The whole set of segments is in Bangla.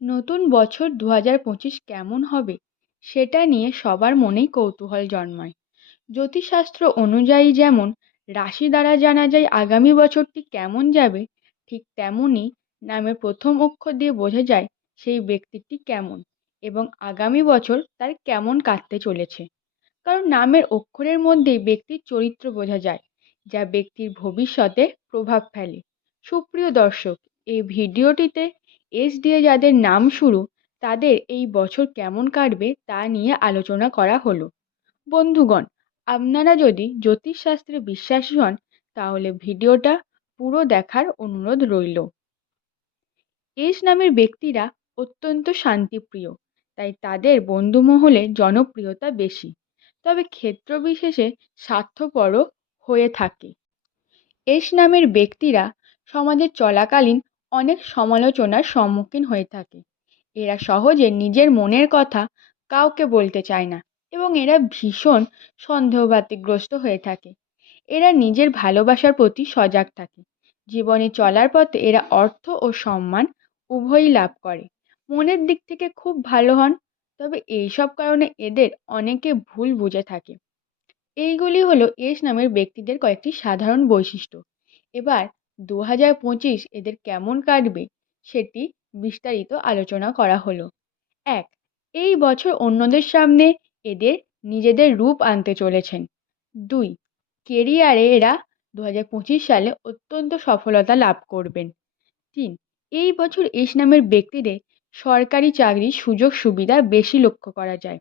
নতুন বছর ২০২৫ কেমন হবে সেটা নিয়ে সবার মনেই কৌতূহল জন্মায়। জ্যোতিষশাস্ত্র অনুযায়ী যেমন রাশি দ্বারা জানা যায় আগামী বছরটি কেমন যাবে, ঠিক তেমনই নামের প্রথম অক্ষর দিয়ে বোঝা যায় সেই ব্যক্তিটি কেমন এবং আগামী বছর তার কেমন কাটতে চলেছে। কারণ নামের অক্ষরের মধ্যেই ব্যক্তির চরিত্র বোঝা যায়, যা ব্যক্তির ভবিষ্যতে প্রভাব ফেলে। সুপ্রিয় দর্শক, এই ভিডিওটিতে এস দিয়ে যাদের নাম শুরু, তাদের এই বছর কেমন কাটবে তা নিয়ে আলোচনা করা হলো। বন্ধুগণ, আপনারা যদি জ্যোতিষশাস্ত্রে বিশ্বাসী হন, তাহলে ভিডিওটা পুরো দেখার অনুরোধ রইল। এস নামের ব্যক্তিরা অত্যন্ত শান্তিপ্রিয়, তাই তাদের বন্ধুমহলে জনপ্রিয়তা বেশি, তবে ক্ষেত্রবিশেষে স্বার্থপরও হয়ে থাকে। এস নামের ব্যক্তিরা সমাজে চলাকালীন অনেক সমালোচনার সম্মুখীন হয়ে থাকে। এরা সহজে নিজের মনের কথা কাউকে বলতে চায় না এবং এরা ভীষণ সন্দেহবাতিগ্রস্ত হয়ে থাকে। এরা নিজের ভালোবাসার প্রতি সজাগ থাকে। জীবনে চলার পথে এরা অর্থ ও সম্মান উভয়ই লাভ করে। মনের দিক থেকে খুব ভালো হন, তবে এইসব কারণে এদের অনেকে ভুল বুঝে থাকে। এইগুলি হলো এস নামের ব্যক্তিদের কয়েকটি সাধারণ বৈশিষ্ট্য। এবার ২০২৫ এদের কেমন কাটবে সেটি বিস্তারিত আলোচনা করা হলো। ১. এই বছর অন্যদের সামনে এদের নিজেদের রূপ আনতে চলেছেন। ২. কেরিয়ারে এরা ২০২৫ সালে অত্যন্ত সফলতা লাভ করবেন। ৩. এই বছর এস নামের ব্যক্তিদের সরকারি চাকরির সুযোগ সুবিধা বেশি লক্ষ্য করা যায়।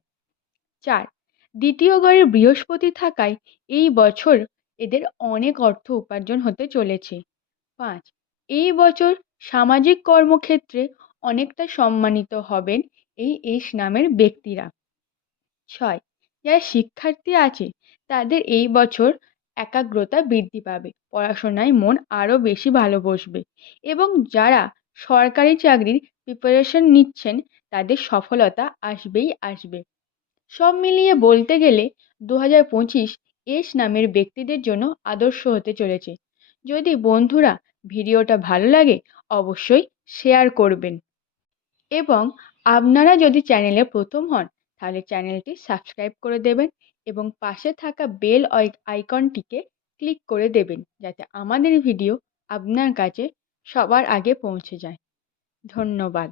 ৪. দ্বিতীয় ঘরে বৃহস্পতি থাকায় এই বছর এদের অনেক অর্থ উপার্জন হতে চলেছে। ৫. এই বছর সামাজিক কর্মক্ষেত্রে অনেকটা সম্মানিত হবেন এই এস নামের ব্যক্তিরা। ৬. যারা শিক্ষার্থী আছে তাদের এই বছর একাগ্রতা বৃদ্ধি পাবে, পড়াশোনায় মন আরও বেশি ভালো বসবে এবং যারা সরকারি চাকরির প্রিপারেশন নিচ্ছেন তাদের সফলতা আসবেই আসবে। সব মিলিয়ে বলতে গেলে ২০২৫ এস নামের ব্যক্তিদের জন্য আদর্শ হতে চলেছে। যদি বন্ধুরা ভিডিওটা ভালো লাগে অবশ্যই শেয়ার করবেন এবং আপনারা যদি চ্যানেলে প্রথম হন তাহলে চ্যানেলটি সাবস্ক্রাইব করে দেবেন এবং পাশে থাকা বেল আইকনটিকে ক্লিক করে দেবেন, যাতে আমাদের ভিডিও আপনার কাছে সবার আগে পৌঁছে যায়। ধন্যবাদ।